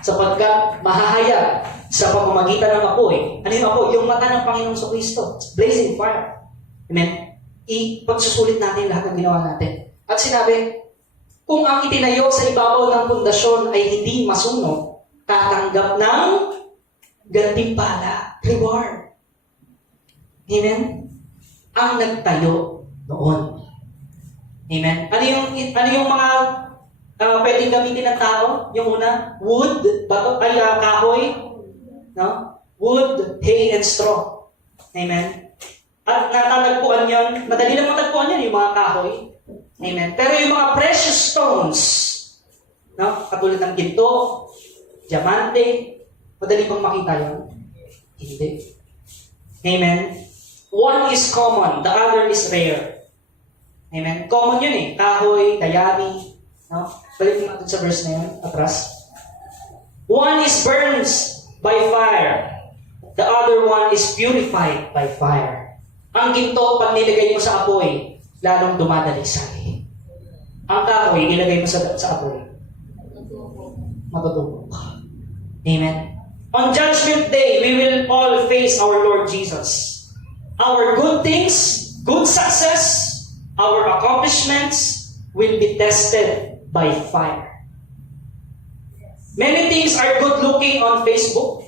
Sapagkat mahahayag sa pamamagitan ng apoy. Ano yung apoy? Yung mata ng Panginoong Kristo. Blazing fire. Amen? Ipagsusulit natin lahat ng ginawa natin. At sinabi, kung ang itinayo sa ibabaw ng pundasyon ay hindi masunog, tatanggap ng gantimpala, reward. Amen? Ang nagtayo noon. Amen? Ano yung mga pwedeng gamitin ng tao? Yung una, wood, bato, kahoy, no? Wood, hay, and straw. Amen? At natatagpuan yun, madali lang matagpuan yun, yung mga kahoy. Amen. Pero yung mga precious stones, no? Katulad ng ginto, diamante, madali bang makita yun? Hindi. Amen. One is common, the other is rare. Amen. Common yun eh. Kahoy, dayami. No? Balik natin sa verse na yun, atras. One is burns by fire. The other one is purified by fire. Ang ginto, pag nilagay mo sa apoy, lalong dumadalisay. Ang kahoy, ilagay mo sa apoy. Matutubok. Amen. On Judgment Day, we will all face our Lord Jesus. Our good things, good success, our accomplishments will be tested by fire. Many things are good looking on Facebook,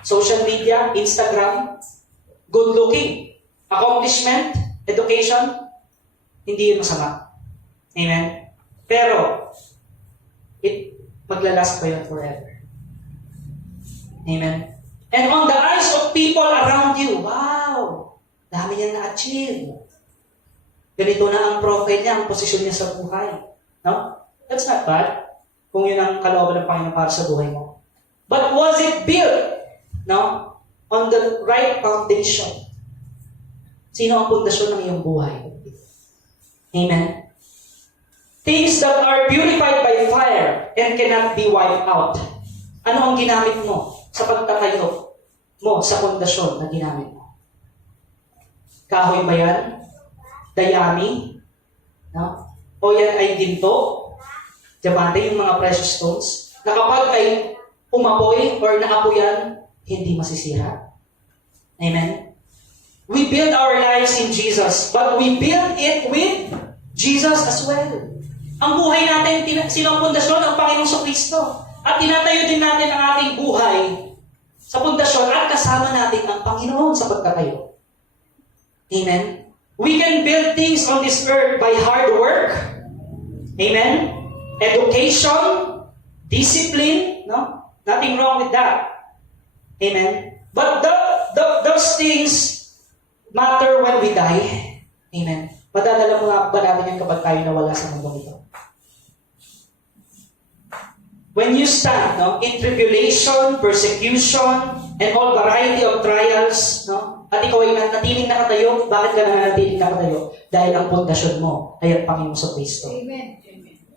social media, Instagram. Good looking. Accomplishment, education, hindi yun masama. Amen? Pero, maglalast pa yun forever. Amen? And on the eyes of people around you, wow! Dami niyang na-achieve. Ganito na ang profile niya, ang posisyon niya sa buhay. No? That's not bad. Kung yun ang kalooban ng Panginoon para sa buhay mo. But was it built, no, on the right foundation? Sino ang pundasyon ng iyong buhay? Amen? Things that are purified by fire and cannot be wiped out. Ano ang ginamit mo sa pagtatayo mo sa pundasyon na ginamit mo? Kahoy ba yan? Dayami? No? O yan ay ginto? Diamante, yung mga precious stones? Na kapag ay umapoy or naapoyan, hindi masisira. Amen? We build our lives in Jesus, but we build it with Jesus as well. Ang buhay natin, sino ang pundasyon? Ang Panginoong Kristo. At tinatayo din natin ang ating buhay sa pundasyon at kasama natin ang Panginoon sa pagtatayo. Amen? We can build things on this earth by hard work. Amen? Education, discipline, no? Nothing wrong with that. Amen? But those things matter when we die. Amen? Madadala mo nga ba natin yan kapag tayo nawala sa mundong ito? When you stand, no, in tribulation, persecution, and all variety of trials, no, at ikaw ay natiling nakatayo, bakit ka nanatiling nakatayo? Dahil ang pundasyon mo ay ang Panginoon sa Kristo. Amen.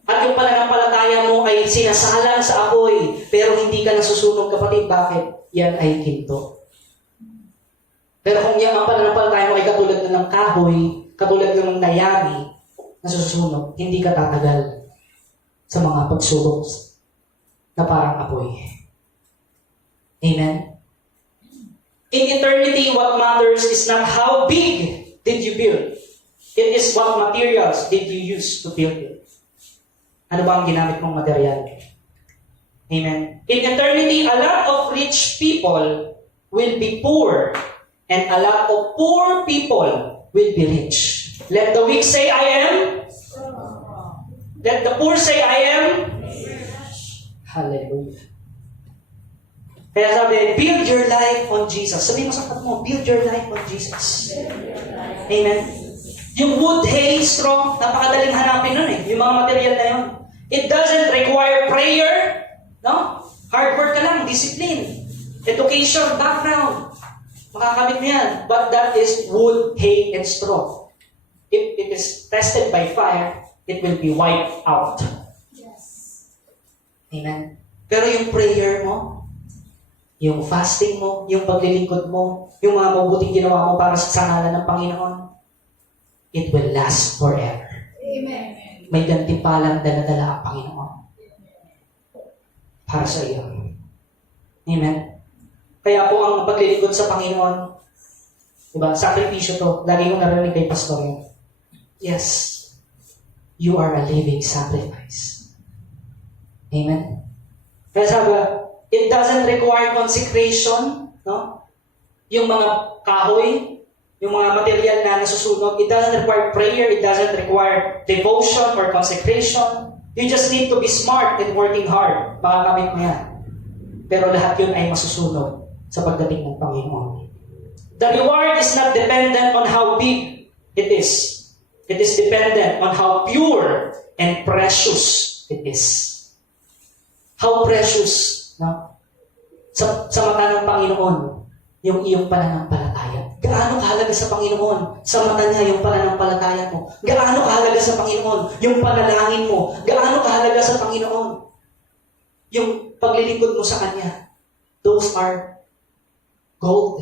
At yung pananampalataya mo ay sinasalang sa apoy, pero hindi ka nasusunog, kapatid. Bakit? Yan ay ginto. Pero kung yan ang pananampalataya mo ay katulad na ng kahoy, katulad ng dayami, nasusunog, hindi ka tatagal sa mga pagsubok na parang apoy. Amen? In eternity, what matters is not how big did you build. It is what materials did you use to build it. Ano ba ang ginamit mong material? Amen. In eternity, a lot of rich people will be poor, and a lot of poor people will be rich. Let the weak say, I am. Let the poor say, I am. Hallelujah. Kaya sabi, build your life on Jesus. Sabi mo sa kapatid mo, build your life on Jesus. Amen. Yung wood, hay, straw, napakadaling hanapin nun eh. Yung mga material na yun. It doesn't require prayer. No? Hard work ka lang, discipline, education, background. Makakamit mo yan. But that is wood, hay, and straw. If it is tested by fire, it will be wiped out. Yes. Amen. Pero yung prayer mo, yung fasting mo, yung paglilingkod mo, yung mga mabuting ginawa mo para sa ngalan ng Panginoon, it will last forever. Amen. May gantimpalang dala-dala ang Panginoon para sa iyo. Amen. Kaya po ang paglilingkod sa Panginoon, diba, sakripisyo to. Lagi ko narinig kay Pastor yun. Yes, you are a living sacrifice. Amen. Kaya sabi, it doesn't require consecration, no? Yung mga kahoy, yung mga material na nasusunog, it doesn't require prayer, it doesn't require devotion or consecration. You just need to be smart and working hard. Makakamit mo yan. Pero lahat yun ay masusunog sa pagdating ng Panginoon. The reward is not dependent on how big it is. It is dependent on how pure and precious it is. How precious, no? Sa mata ng Panginoon, yung iyong pananampalataya. Gaano kahalaga sa Panginoon? Sa mata niya, yung pananampalataya mo. Gaano kahalaga sa Panginoon? Yung panalangin mo. Gaano kahalaga sa Panginoon? Yung paglilingkod mo sa Kanya. Those are gold.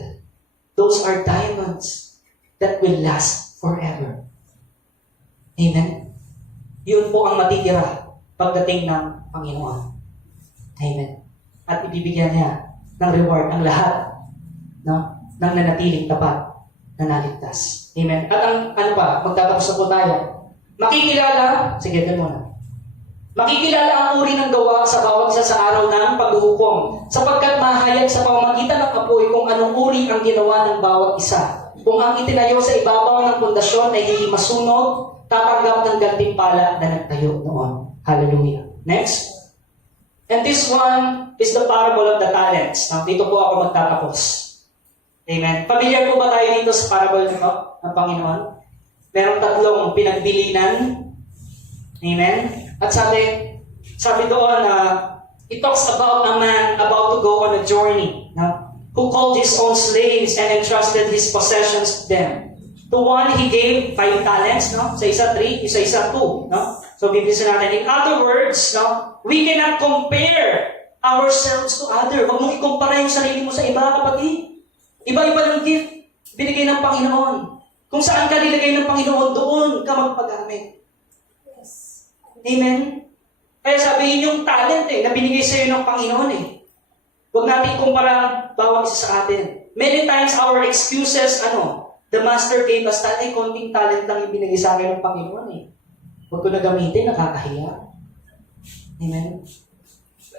Those are diamonds that will last forever. Amen? Yun po ang matitira pagdating ng Panginoon. Amen. At ibibigyan niya ng reward ang lahat, no, ng nanatiling tapat na naligtas. Amen. At ang ano pa, magtatapos na po tayo. Makikilala, sige, ganun muna. Makikilala ang uri ng gawa sa bawat isa sa araw ng paghuhukom, sapagkat mahayag sa pamamagitan ng apoy kung anong uri ang ginawa ng bawat isa. Kung ang itinayo sa ibabaw ng pundasyon ay hindi masunog, tatanggap ng gantimpala na nagtayo noon. Hallelujah. Next. And this one is the parable of the talents. Now, dito po ako magtatapos. Amen. Familiar po ba tayo dito sa parable nito ng Panginoon? Merong tatlong pinagbilinan. Amen. At sabi doon na it talks about a man about to go on a journey, no? Who called his own slaves and entrusted his possessions to them. To one, he gave 5 talents, no? Sa isa 3, sa isa 2, no? So, bibilisan natin. In other words, no? We cannot compare ourselves to other. Huwag mong ikumpara yung sarili mo sa iba, kapatid. Iba-iba ng gift binigay ng Panginoon. Kung saan ka nilagay ng Panginoon, doon ka magpagamit. Yes. Amen? Kaya sabihin yung talent na binigay sa'yo ng Panginoon Huwag natin ikumpara bawat isa sa atin. Many times our excuses, the master gave us konting talent lang yung binigay sa akin ng Panginoon Huwag ko na gamitin, nakakahiya. Amen?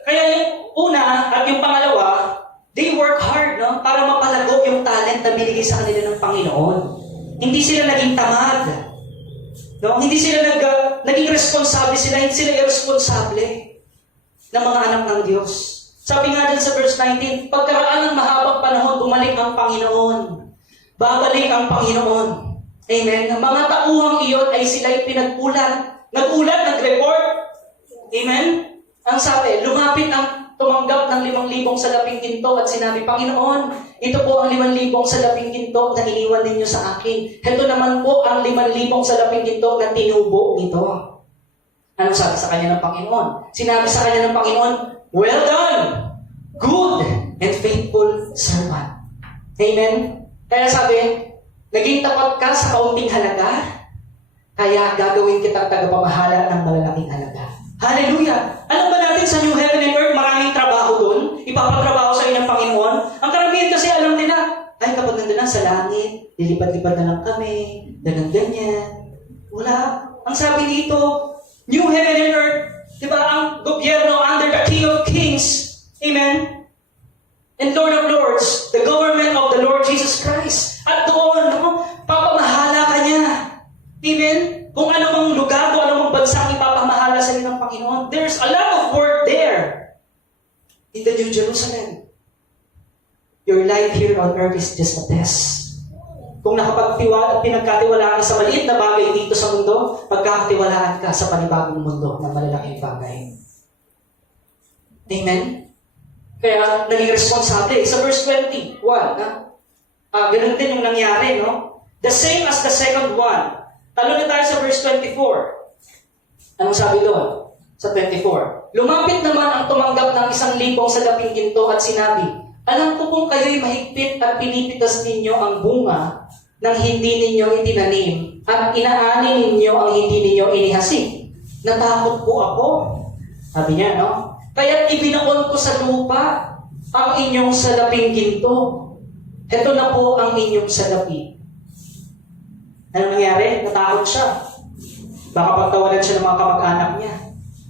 Kaya yung una at yung pangalawa, they work hard, no? Para mapalago yung talent na binigay sa kanila ng Panginoon. Hindi sila naging tamad. No? Hindi sila naging responsable sila. Hindi sila irresponsable ng mga anak ng Diyos. Sabi nga dyan sa verse 19, pagkaraan ng mahabang panahon, bumalik ang Panginoon. Babalik ang Panginoon. Amen? Ang mga tauhang iyon ay sila'y pinagpulan. Nag-ulat, nag-report. Amen? Ang sabi, lumapit ang tumanggap ng 5,000 salaping ginto at sinabi, Panginoon, ito po ang 5,000 salaping ginto na iniwan ninyo sa akin. Ito naman po ang 5,000 salaping ginto na tinubo nito. Ano sabi sa kanya ng Panginoon? Sinabi sa kanya ng Panginoon, well done, good and faithful servant. Amen? Kaya sabi, naging tapat ka sa kaunting halaga, kaya gagawin kitang tagapamahala ng malalaking halaga. Hallelujah! Alam ba natin sa New Heaven and Earth, maraming trabaho doon? Ipapatrabaho sa inyo ng Panginoon. lilipad-lipad na lang kami, ganyan. Wala. Ang sabi dito, new heaven and earth, di ba, ang gobyerno under the King of Kings, amen? And Lord of Lords, the government of the Lord Jesus Christ. At doon, papamahala ka niya. Amen? Kung anumang lugar, kung anumang bansa ang ipapamahala sa iyo ng Panginoon. There's a lot of work there. In the New Jerusalem. Your life here on earth is just a test. Kung pinagkatiwalaan ka sa maliit na bagay dito sa mundo, pagkakatiwalaan ka sa panibagong mundo na malalaking bagay. Amen? Kaya naging responsable. Sa verse 21, ganun din yung nangyari, no? The same as the second one. Talo na tayo sa verse 24. Anong sabi doon? Sa 24. Lumapit naman ang tumanggap ng 1,000 sa daping ginto at sinabi, alam ko kung kayo'y mahigpit at pinipitas ninyo ang bunga ng hindi ninyo itinanim at inaani ninyo ang hindi ninyo inihasik. Natakot po ako. Sabi niya, no? Kaya't ibinaon ko sa lupa ang inyong salaping ginto. Ito na po ang inyong salapi. Ano nangyari? Natakot siya. Baka pagtawanan siya ng mga kamag-anak niya,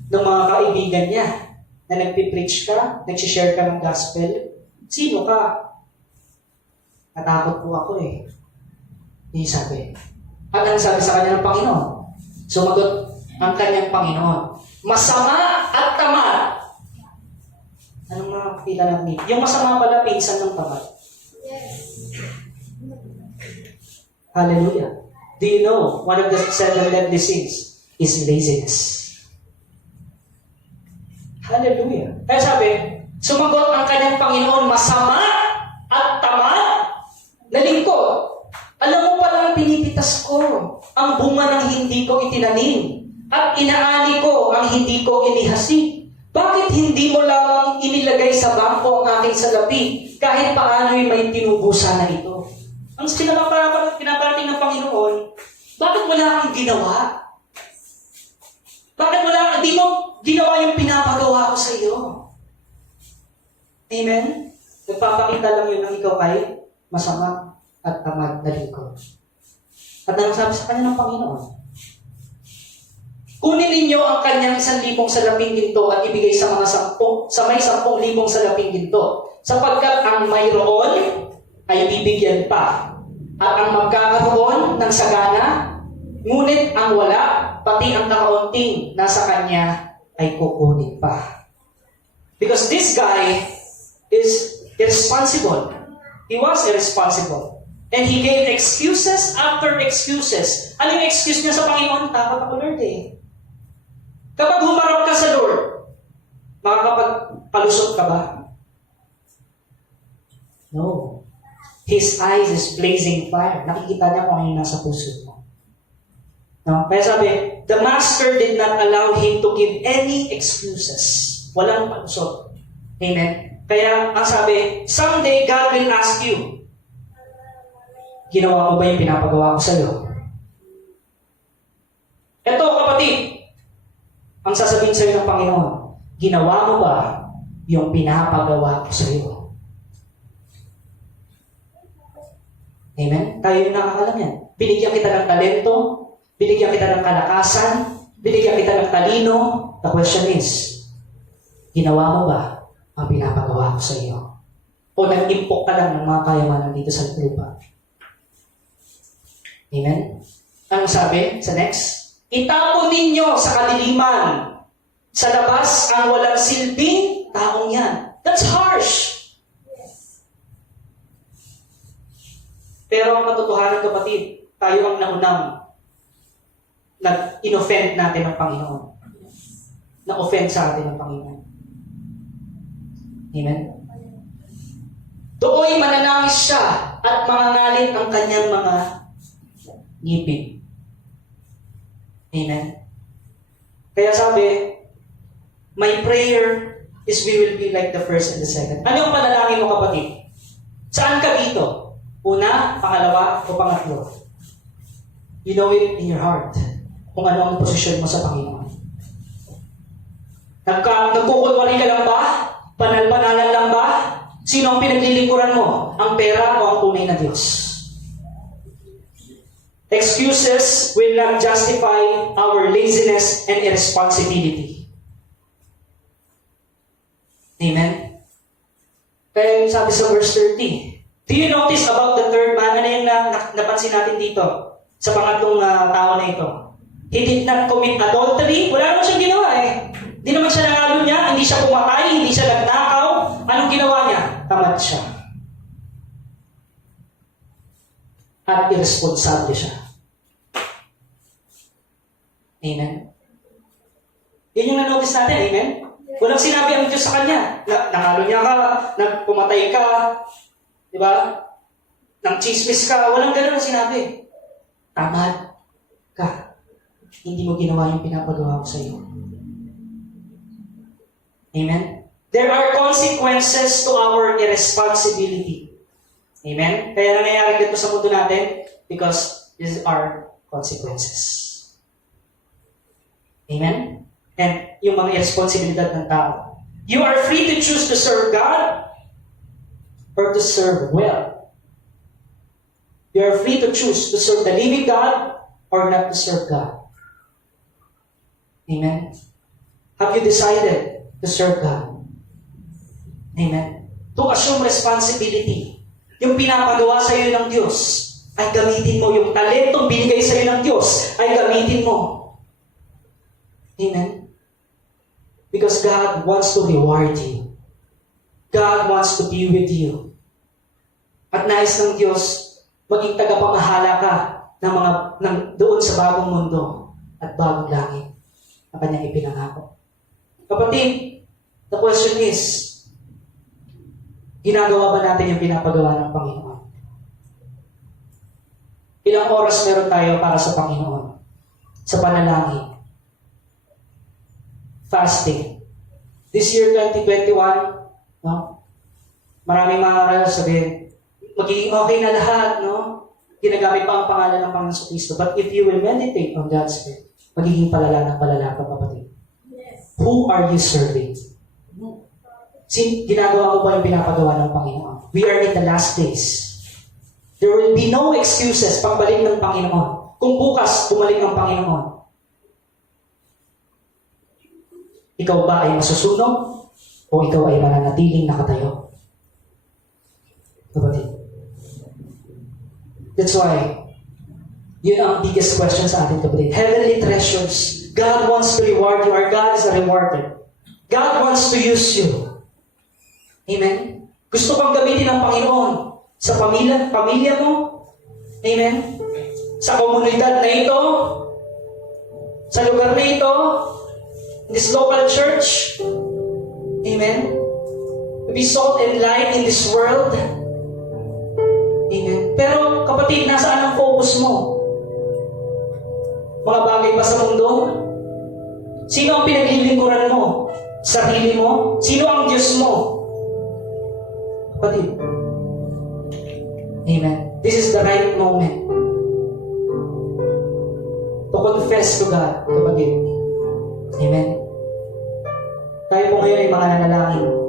ng mga kaibigan niya, na nagpipreach ka, nagsishare ka ng gospel. Sino ka? Natakot po ako eh. Yung sabi. At ang sabi sa kanya ng Panginoon? Sumagot ang kanyang Panginoon. Masama at tamad. Anong makakita namin? Yung masama pala, pinsan ng tamad. Yes. Hallelujah. Do you know, one of the 7 deadly sins is laziness. Hallelujah. Kaya sabi, sumagot ang kanyang Panginoon, masama at tamad na lingkod. Alam mo palang pinipitas ko ang bunga ng hindi ko itinanim at inaani ko ang hindi ko inihasik. Bakit hindi mo lamang inilagay sa bangko ang aking salapi kahit paano'y may tinubusan na ito? Ang pinaparating ng Panginoon, bakit wala kang ginawa? Bakit di mo ginawa yung pinapagawa ko sa iyo? Amen? Nagpapakita lang yun ng ikaw ay masama at tamad na lingkod. At anong sabi sa kanya ng Panginoon? Kunin ninyo ang kanyang 1,000 salaping ginto at ibigay sa mga 10,000 salaping ginto. Sapagkat ang mayroon ay bibigyan pa. At ang magkakaroon ng sagana, ngunit ang wala, pati ang kakaunting nasa kanya ay kukunin pa. Because this guy is irresponsible. He was irresponsible. And he gave excuses after excuses. Ano yung excuse niya sa Panginoon? Takot ako, Lord eh. Kapag humarap ka sa Lord, makakapagpalusot ka ba? No. His eyes is blazing fire. Nakikita niya kung ano yung nasa puso mo. No? Kaya sabi, the master did not allow him to give any excuses. Walang palusot. Amen? Kaya, ang sabi, someday God will ask you, ginawa mo ba yung pinapagawa ko sa iyo? Ito, kapatid, ang sasabihin sa iyo ng Panginoon, ginawa mo ba yung pinapagawa ko sa iyo? Amen? Tayo yung nakakalam yan. Binigyan kita ng talento, binigyan kita ng kalakasan, binigyan kita ng talino. The question is, ginawa mo ba ang pinapagawa ko sa iyo? O nag-impok ka lang ng mga kayamanan dito sa lupa? Amen? Anong sabi sa next? Itapon ninyo sa kadiliman. Sa labas ang walang silbing taong yan. That's harsh. Pero ang katotohanan, kapatid, tayo ang naunang nag-inoffend natin ng Panginoon. Na-offend sa atin ng Panginoon. Amen? Doon mananangis siya at mangangalit ang kanyang mga ngipin. Amen? Kaya sabi, my prayer is we will be like the first and the second. Ano yung panalangin mo, kapatid? Saan ka dito? Una, pangalawa, o pangatlo? You know it in your heart kung ano ang posisyon mo sa Panginoon. Nagkukunwari ka lang ba? Panal-panalan lang ba? Sino ang pinaglilingkuran mo? Ang pera o ang tunay na Diyos? Excuses will not justify our laziness and irresponsibility. Amen? Kaya yung sabi sa verse 30, do you notice about the third man? Ano yung napansin natin dito? Sa pangatlong tao na ito. He did not commit adultery. Wala naman siyang ginawa eh. Hindi naman siya nangalo niya. Hindi siya pumatay. Hindi siya nagnakaw. Anong ginawa niya? Tamad siya. At irresponsable siya. Amen? Yun yung na-notice natin. Amen? Walang sinabi ang Diyos sa kanya. Nangalo niya ka. Pumatay ka. Di ba? Nang chismis ka. Walang ganun ang sinabi. Tamad ka. Hindi mo ginawa yung pinapagawa ko sa iyo. Amen? There are consequences to our irresponsibility. Amen? Kaya nangyayari dito sa mundo natin because these are consequences. Amen? And yung mga irresponsibilidad ng tao. You are free to choose to serve God or to serve well. You are free to choose to serve the living God or not to serve God. Amen? Have you decided to serve God? Amen? To assume responsibility. Yung pinapagawa sa iyo ng Diyos, ay gamitin mo. Yung talentong binigay sa iyo ng Diyos, ay gamitin mo. Amen? Because God wants to reward you. God wants to be with you. At nais ng Diyos, maging tagapamahala ka doon sa bagong mundo at bagong langit na kanyang ipinangako. Kapatid, the question is, ginagawa ba natin yung pinapagawa ng Panginoon? Ilang oras meron tayo para sa Panginoon? Sa panalangin. Fasting. This year, 2021, no? Maraming mga sabihin, magiging okay na lahat, no? Ginagamit pa ang pangalan ng Panginoon Kristo. But if you will meditate on God's Word, magiging palala ng palala ka, kapatid. Yes. Who are you serving? Ginagawa mo ba yung pinapagawa ng Panginoon? We are in the last days. There will be no excuses pagbalik ng Panginoon. Kung bukas, bumalik ang Panginoon. Ikaw ba ay masusunog? O ikaw ay mananatiling nakatayo? Kapatid. That's why, yun ang biggest question sa atin, kapatid. Heavenly treasures. God wants to reward you. Our God is a rewarder. God wants to use you. Amen? Gusto kang gamitin ng Panginoon sa pamilya mo. Amen? Sa komunidad na ito. Sa lugar na ito. In this local church. Amen? To be salt and light in this world. Amen? Pero kapatid, nasaan ang focus mo? Mga bagay pa sa mundo? Sino ang pinaglilingkuran mo? Sarili mo? Sino ang Diyos mo? Kapatid. Amen. This is the right moment to confess to God, kapatid. Amen. Tayo po ngayon ay mga nanalangin.